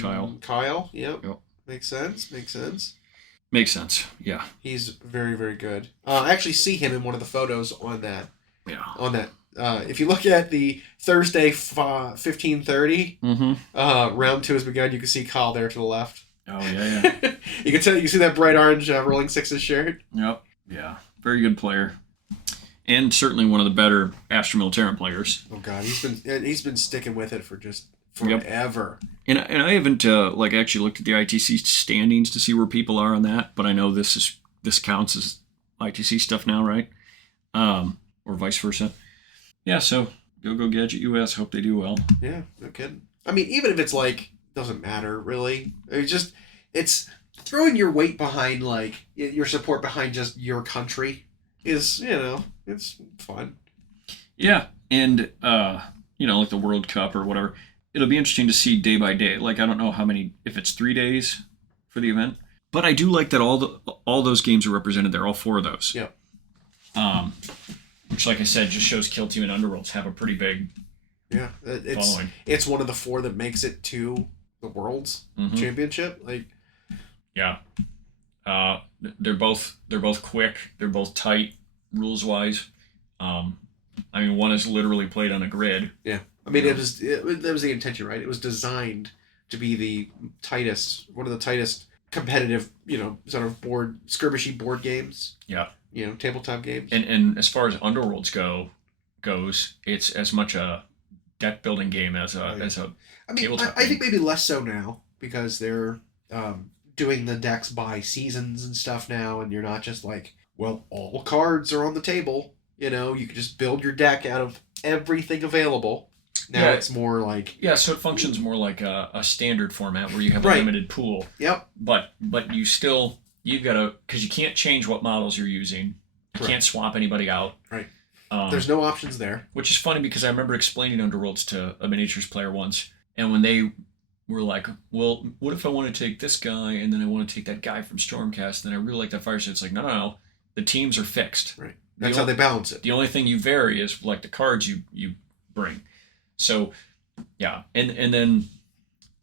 Kyle? Kyle? Yep. Yep. Makes sense. Makes sense. Yeah. He's very, very good. I actually see him in one of the photos on that. Yeah. On that. If you look at the Thursday 15:30, round 2 has begun. You can see Kyle there to the left. Oh yeah. You can see that bright orange Rolling Sixes shirt. Yep. Yeah. Very good player, and certainly one of the better Astra Militarum players. Oh God, he's been sticking with it for just forever. Yep. And I haven't actually looked at the ITC standings to see where people are on that, but I know this counts as ITC stuff now, right? Or vice versa. Yeah, so go Gadget US. Hope they do well. Yeah, no kidding. I mean, even if it's like doesn't matter really. It's throwing your weight behind like your support behind just your country is it's fun. Yeah, and like the World Cup or whatever. It'll be interesting to see day by day. Like, I don't know if it's 3 days for the event, but I do like that all those games are represented there, all 4 of those. Yep. Which, like I said, just shows Kill Team and Underworlds have a pretty big following. It's one of the 4 that makes it to the Worlds Championship. Like, yeah, they're both quick. They're both tight rules wise. I mean, one is literally played on a grid. Yeah. I mean, that was the intention, right? It was designed to be one of the tightest competitive, sort of skirmishy board games. Yeah. Tabletop games. And as far as Underworlds goes, it's as much a deck building game as a tabletop I think maybe less so now because they're doing the decks by seasons and stuff now, and you're not just like, well, all cards are on the table. You can just build your deck out of everything available. Now it's more like... Yeah, so it functions more like a standard format where you have a limited pool. Yep. But you've got to... Because you can't change what models you're using. You can't swap anybody out. Right. There's no options there. Which is funny because I remember explaining Underworlds to a miniatures player once, and when they were like, well, what if I want to take this guy and then I want to take that guy from Stormcast and then I really like that Fireside? It's like, no. The teams are fixed. Right. That's how they balance it. The only thing you vary is like the cards you bring. So, yeah, and then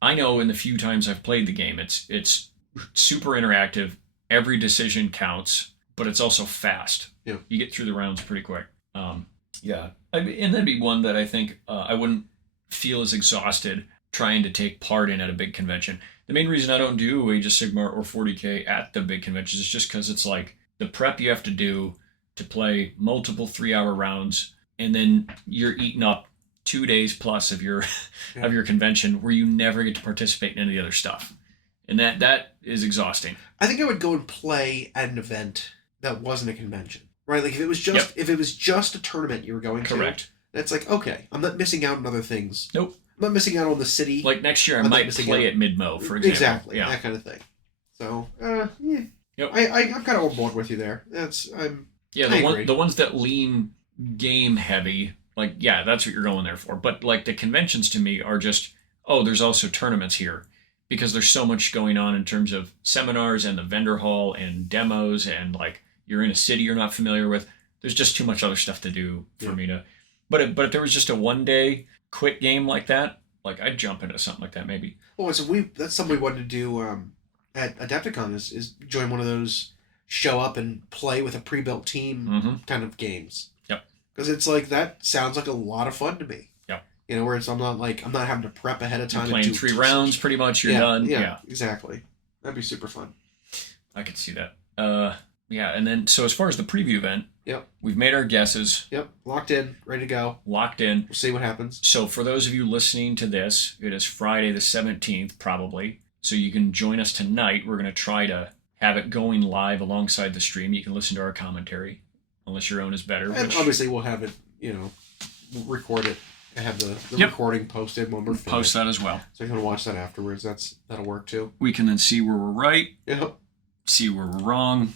I know in the few times I've played the game, it's super interactive. Every decision counts. but it's also fast. Yeah. You get through the rounds pretty quick. Yeah. And that'd be one that I think I wouldn't feel as exhausted trying to take part in at a big convention. The main reason I don't do Age of Sigmar or 40K at the big conventions is just because it's like the prep you have to do to play multiple 3-hour rounds, and then you're eating up 2 days plus of your of your convention where you never get to participate in any of the other stuff. And that is exhausting. I think I would go and play at an event that wasn't a convention. Right? Like if it was just a tournament you were going to. Correct. It's like, okay, I'm not missing out on other things. Nope. I'm not missing out on the city. Like next year I might play at Mid-Mo, for example. Exactly. Yeah. That kind of thing. So, yeah. Yep. I'm kind of on board with you there. The ones that lean game heavy, like, yeah, that's what you're going there for. But like the conventions to me are just, oh, there's also tournaments here, because there's so much going on in terms of seminars and the vendor hall and demos, and like you're in a city you're not familiar with. There's just too much other stuff to do for me to. But if there was just a 1-day quick game like that, like I'd jump into something like that maybe. Well, so that's something we wanted to do at Adepticon is join one of those show up and play with a pre-built team kind of games. Yep. Because it's like, that sounds like a lot of fun to me. Yep. You know, where it's I'm not having to prep ahead of time. You're playing 3 rounds pretty much, you're done. Yeah, exactly. That'd be super fun. I could see that. Yeah, and then so as far as the preview event, we've made our guesses. Yep, locked in, ready to go. Locked in. We'll see what happens. So for those of you listening to this, it is Friday the 17th, probably. So you can join us tonight. We're going to try to have it going live alongside the stream. You can listen to our commentary, unless your own is better. And obviously we'll have it, record it and have the recording posted when we're finished. Post that as well. So you can watch that afterwards. That'll work too. We can then see where we're right. Yep. See where we're wrong.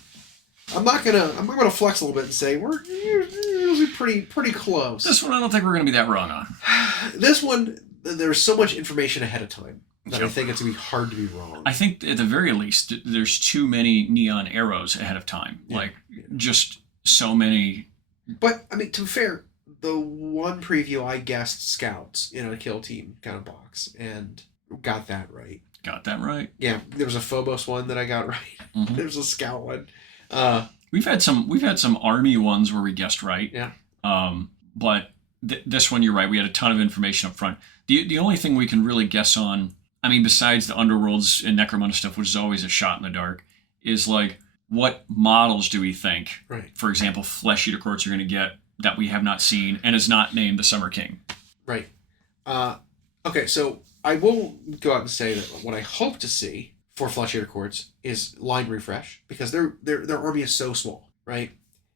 I'm not gonna flex a little bit and say we're usually pretty close. This one I don't think we're gonna be that wrong on. This one, there's so much information ahead of time that I think it's gonna be hard to be wrong. I think at the very least there's too many neon arrows ahead of time. Just so many. But I mean, to be fair, the one preview I guessed scouts in a kill team kind of box and got that right. Got that right. Yeah, there was a Phobos one that I got right. Mm-hmm. There was a scout one. We've had some army ones where we guessed right. Yeah. But this one you're right. We had a ton of information up front. The only thing we can really guess on, I mean, besides the Underworlds and Necromunda stuff, which is always a shot in the dark, is like what models do we think? Right. For example, Flesh Eater Courts are going to get that we have not seen and is not named the Summer King. Right. Okay, so I will go out and say that what I hope to see for Flesh Eater Courts is line refresh, because their army is so small, right?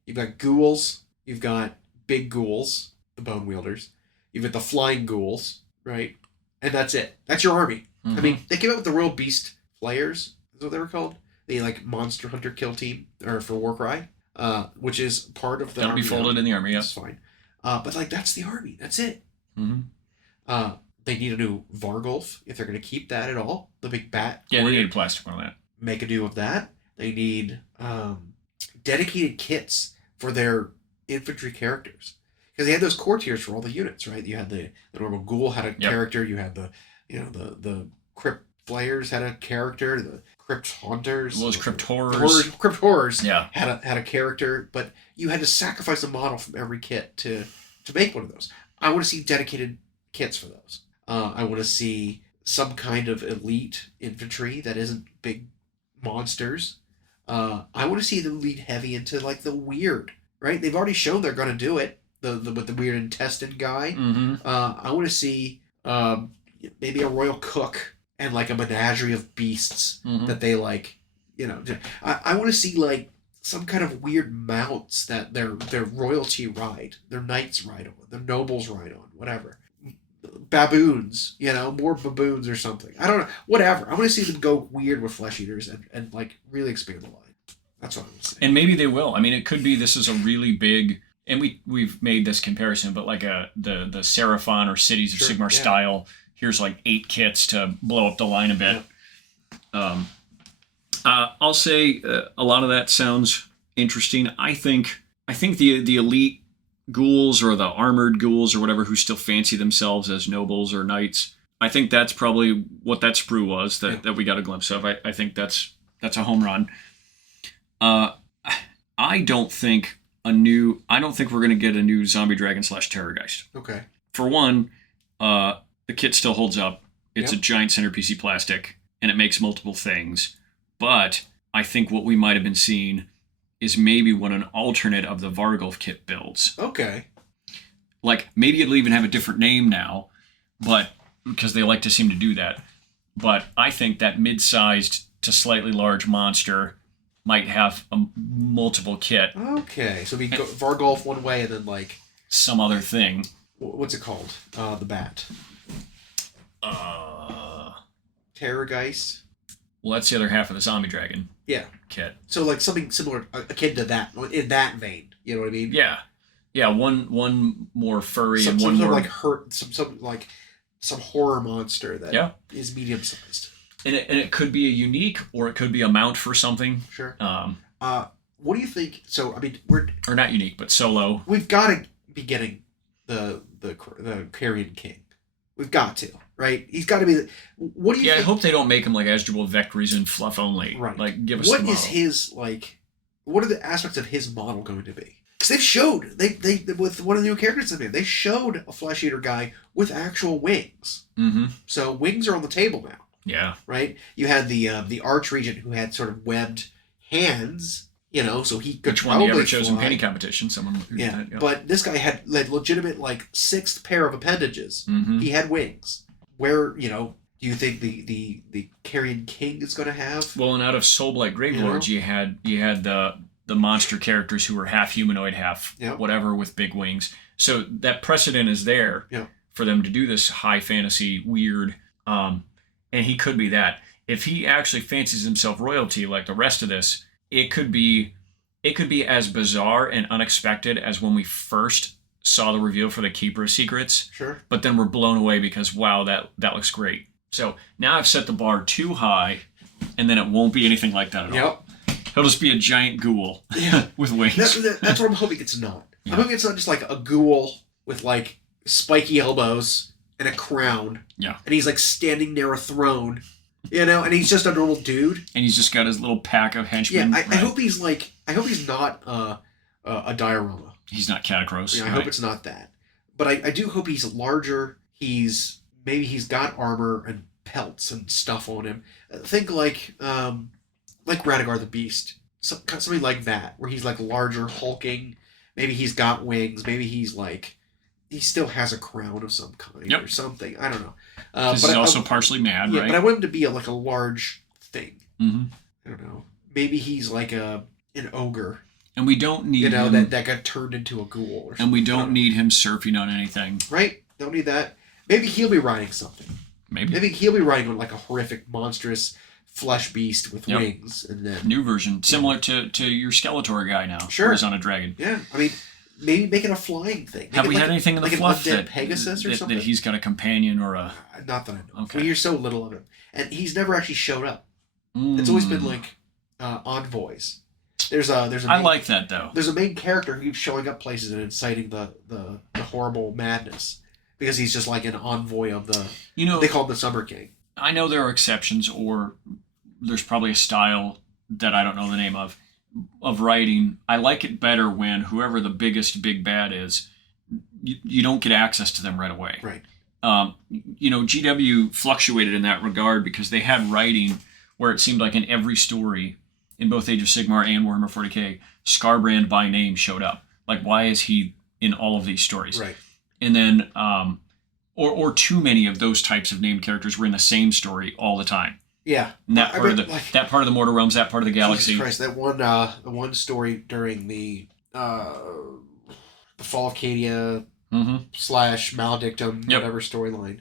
You've got ghouls, you've got big ghouls, the bone wielders, you've got the flying ghouls, right? And that's it. That's your army. Mm-hmm. I mean, they came out with the Royal Beast Flayers, is what they were called. The monster hunter kill team, or for Warcry, which is part of the That'll army. That'll be folded in the army, That's fine. But that's the army. That's it. Mm-hmm. They need a new Vargulf, if they're going to keep that at all. The big bat. Yeah, they need a plastic one of that. Make a do of that. They need dedicated kits for their infantry characters. Because they had those courtiers for all the units, right? You had the normal ghoul had a character. You had the crypt flayers had a character. The crypt haunters. Well, those crypt horrors. Crypt horrors had a character. But you had to sacrifice a model from every kit to make one of those. I want to see dedicated kits for those. I want to see some kind of elite infantry that isn't big monsters. I want to see them lead heavy into like the weird, right? They've already shown they're going to do it. With the weird intestine guy. Mm-hmm. I want to see maybe a royal cook and like a menagerie of beasts that they like. I want to see like some kind of weird mounts that their royalty ride, their knights ride on, their nobles ride on, whatever. Baboons, more baboons or something. I don't know, whatever. I want to see them go weird with flesh eaters and like really expand the line. That's what I want to say. And maybe they will. I mean, it could be this is a really big, and we've made this comparison, but like the Seraphon or Cities of Sigmar style. Here's like 8 kits to blow up the line a bit. Yeah. I'll say a lot of that sounds interesting. I think the elite ghouls or the armored ghouls or whatever who still fancy themselves as nobles or knights, I think that's probably what that sprue was that we got a glimpse of. I think that's a home run. I don't think we're going to get a new zombie dragon / terrorgeist. Okay. For one, the kit still holds up. It's a giant centerpiece plastic, and it makes multiple things. But I think what we might have been seeing is maybe what an alternate of the Vargulf kit builds. Okay. Like, maybe it'll even have a different name now, but because they like to seem to do that. But I think that mid-sized to slightly large monster might have a multiple kit. Okay. So we go Vargulf one way and then, like... some other thing. What's it called? The bat. Terrorgeist. Well, that's the other half of the zombie dragon kit. So, like, something similar, akin to that, in that vein. You know what I mean? Yeah. Yeah, one more furry and one more... more... some horror monster that is medium-sized. And it could be a unique, or it could be a mount for something. Sure. What do you think? So, I mean, or not unique, but solo. We've got to be getting the Carrion King. We've got to, right? He's got to be. What do you? Yeah, think? I hope they don't make him like Asdrubal Vectrees and fluff only. Right. Like, give us. What the is his like? What are the aspects of his model going to be? Because they've showed they with one of the new characters in there, they showed a flesh eater guy with actual wings. Mm-hmm. So wings are on the table now. Yeah. Right. You had the Archregent who had sort of webbed hands. You know, so he could Which won the probably ever-chosen fly. painting competition. Someone. Yeah. But this guy had legitimate like sixth pair of appendages. Mm-hmm. He had wings. Where do you think the Carrion King is going to have? Well, and out of Soulblight Gravelords, you had the monster characters who were half humanoid, half whatever with big wings. So that precedent is there for them to do this high fantasy weird. And he could be that. If he actually fancies himself royalty like the rest of this, it could be as bizarre and unexpected as when we first saw the reveal for the Keeper of Secrets. Sure. But then we're blown away because, wow, that looks great. So now I've set the bar too high, and then it won't be anything like that at all. He'll just be a giant ghoul with wings. That's what I'm hoping it's not. Yeah. I'm hoping it's not just like a ghoul with like spiky elbows and a crown. Yeah. And he's like standing near a throne. And he's just a normal dude. And he's just got his little pack of henchmen. Yeah, I hope he's not a diorama. He's not Catacross. I hope it's not that. But I do hope he's larger. Maybe he's got armor and pelts and stuff on him. Think like Radagar the Beast. Something like that, where he's like larger, hulking. Maybe he's got wings. Maybe he's like... he still has a crown of some kind or something. I don't know. Because he's also partially mad, right? But I want him to be a large thing. Mm-hmm. I don't know. Maybe he's like an ogre. And we don't need him... that got turned into a ghoul or something. And we don't need him surfing on anything. Right? Don't need that. Maybe he'll be riding something. Maybe he'll be riding on like a horrific, monstrous flesh beast with wings. And then new version. Similar to your Skeletor guy now. Sure. Who's on a dragon. Yeah. I mean... maybe make it a flying thing. Have we had anything in the fluff that Pegasus or something? That he's got a companion or a... Not that I know. Okay. We hear so little of him. And he's never actually showed up. It's always been like envoys. There's I like that though. There's a main character who keeps showing up places and inciting the horrible madness. Because he's just like an envoy of the... they call him the Summer King. I know there are exceptions, or there's probably a style that I don't know the name of writing. I like it better when whoever the biggest big bad is, you don't get access to them right away. Right. GW fluctuated in that regard because they had writing where it seemed like in every story, in both Age of Sigmar and Warhammer 40k, Scarbrand by name showed up. Like, why is he in all of these stories? Right. And then, or too many of those types of named characters were in the same story all the time. Yeah, and that part of the Mortal Realms, that part of the galaxy. Jesus Christ, that one story during the Fall of Cadia / Maledictum whatever storyline,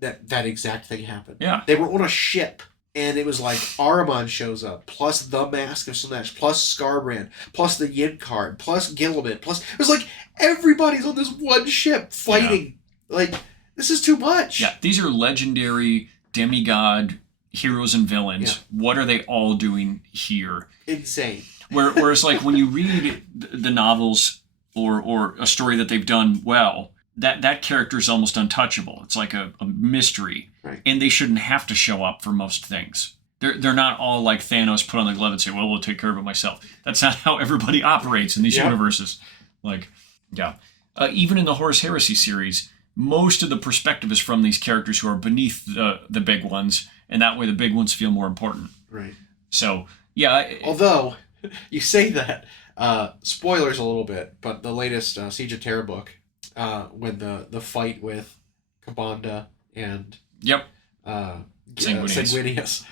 that exact thing happened. Yeah, they were on a ship, and it was like Ahriman shows up, plus the Mask of Slanesh, plus Scarbrand, plus the Yin card, plus Gilliman, plus it was like everybody's on this one ship fighting. Yeah. Like, this is too much. Yeah, these are legendary demigod heroes and villains. Yeah. What are they all doing here? Insane. Whereas like when you read the novels or a story that they've done well, that character is almost untouchable. It's like a mystery. Right. And they shouldn't have to show up for most things. They're not all like Thanos put on the glove and say, well, we'll take care of it myself. That's not how everybody operates in these universes. Like, yeah. Even in the Horus Heresy series, most of the perspective is from these characters who are beneath the big ones, and that way the big ones feel more important. Right. So, yeah. Although, you say that, spoilers a little bit, but the latest Siege of Terra book, when the fight with Kabanda and Sanguinius,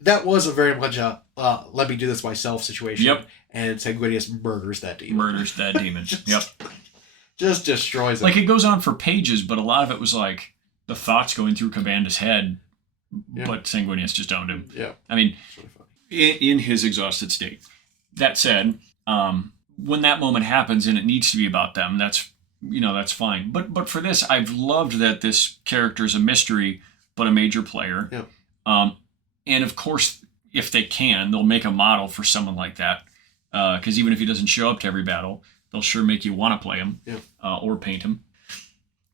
that was a very much a let me do this myself situation. Yep. And Sanguinius murders that demon. Just destroys it. Like, it goes on for pages, but a lot of it was like the thoughts going through Kabanda's head, but Sanguinius just owned him. Yeah. I mean, in his exhausted state. That said, when that moment happens and it needs to be about them, that's fine. But for this, I've loved that this character is a mystery, but a major player. Yeah. And of course, if they can, they'll make a model for someone like that. Because even if he doesn't show up to every battle, they'll sure make you want to play him or paint him.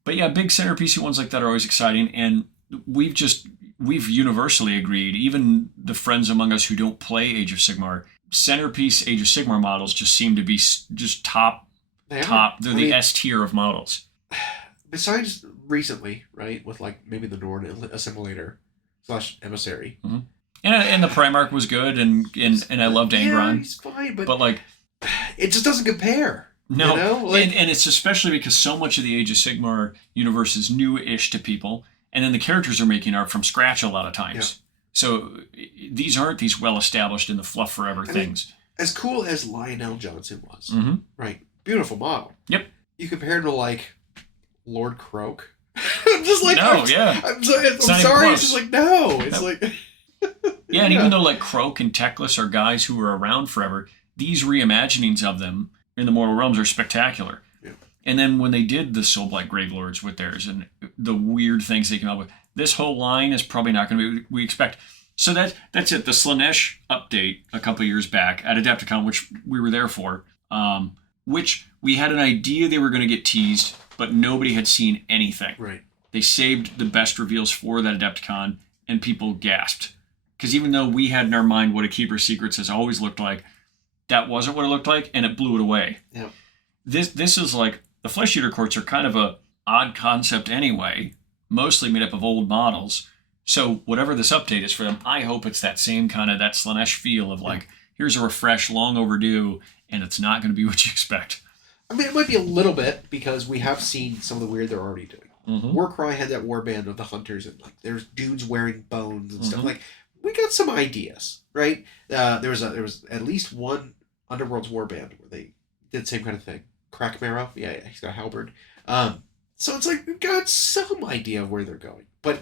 But yeah, big centerpiece ones like that are always exciting. And we've universally agreed, even the friends among us who don't play Age of Sigmar, centerpiece Age of Sigmar models just seem to be just top. They're the S tier of models. Besides recently, right, with like maybe the Nord Assimilator / Emissary. Mm-hmm. And the Primarch was good, and I loved Angron. Yeah, he's fine, but like, it just doesn't compare. No, you know? Like, and it's especially because so much of the Age of Sigmar universe is new-ish to people, and then the characters are making art from scratch a lot of times. Yeah. So these aren't these well-established in the fluff forever things. As cool as Lionel Johnson was, mm-hmm. right? Beautiful model. Yep. You compare him to like Lord Croak. I'm just like, no, I'm sorry. It's just like no. It's like. Yeah, and even though like Croak and Teclis are guys who were around forever, these reimaginings of them in the Mortal Realms are spectacular. Yeah. And then when they did the Soulblight Gravelords with theirs and the weird things they came up with, this whole line is probably not going to be what we expect. So that's it. The Slanesh update a couple years back at Adepticon, which we were there for, which we had an idea they were going to get teased, but nobody had seen anything. Right. They saved the best reveals for that Adepticon, and people gasped. Because even though we had in our mind what a Keeper's Secrets has always looked like, that wasn't what it looked like, and it blew it away. Yeah. This is like, the Flesh Eater Courts are kind of a odd concept anyway, mostly made up of old models. So whatever this update is for them, I hope it's that same kind of, that Slanesh feel of like, here's a refresh, long overdue, and it's not going to be what you expect. I mean, it might be a little bit, because we have seen some of the weird they're already doing. Mm-hmm. Warcry had that warband of the hunters, and like there's dudes wearing bones and stuff. Mm-hmm. Like, we got some ideas, right? There was at least one Underworld's warband where they did the same kind of thing. Crack Marrow, yeah, he's got a halberd. So it's like we've got some idea of where they're going, but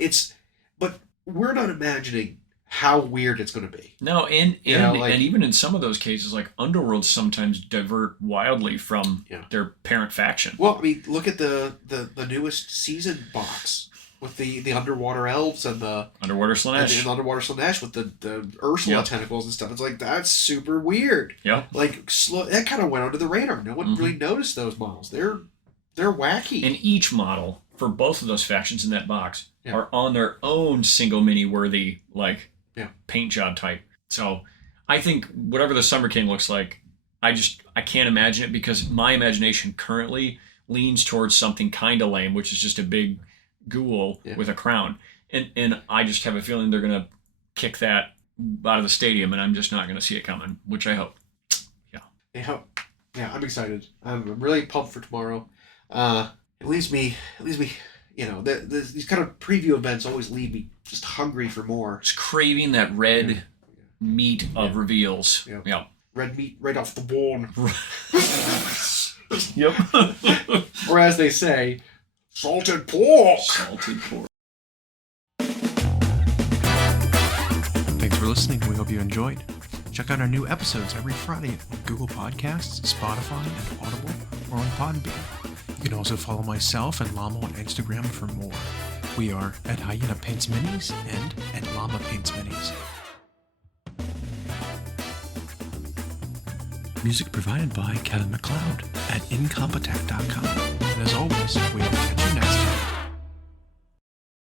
we're not imagining how weird it's going to be. No, and even in some of those cases, like Underworlds sometimes divert wildly from their parent faction. Well, I mean, look at the newest season box with the underwater elves and the Underwater Slanesh. And the Underwater Slanesh with the Ursula tentacles and stuff. It's like, that's super weird. Yeah. Like, that kind of went under the radar. No one really noticed those models. They're wacky. And each model for both of those factions in that box are on their own single mini-worthy, like, paint job type. So I think whatever the Summer King looks like, I can't imagine it, because my imagination currently leans towards something kind of lame, which is just a big ghoul with a crown, and I just have a feeling they're gonna kick that out of the stadium, and I'm just not gonna see it coming, which I hope. I'm excited. I'm really pumped for tomorrow. It leaves me, these kind of preview events always leave me just hungry for more. Just craving that red meat of reveals. Yeah. Red meat right off the bone. Yep. Or as they say, salted pork. Salted pork. Thanks for listening. We hope you enjoyed. Check out our new episodes every Friday on Google Podcasts, Spotify, and Audible, or on Podbean. You can also follow myself and Llama on Instagram for more. We are at Hyena Paints Minis and at Llama Paints Minis. Music provided by Kevin MacLeod at incompetech.com. And as always, we are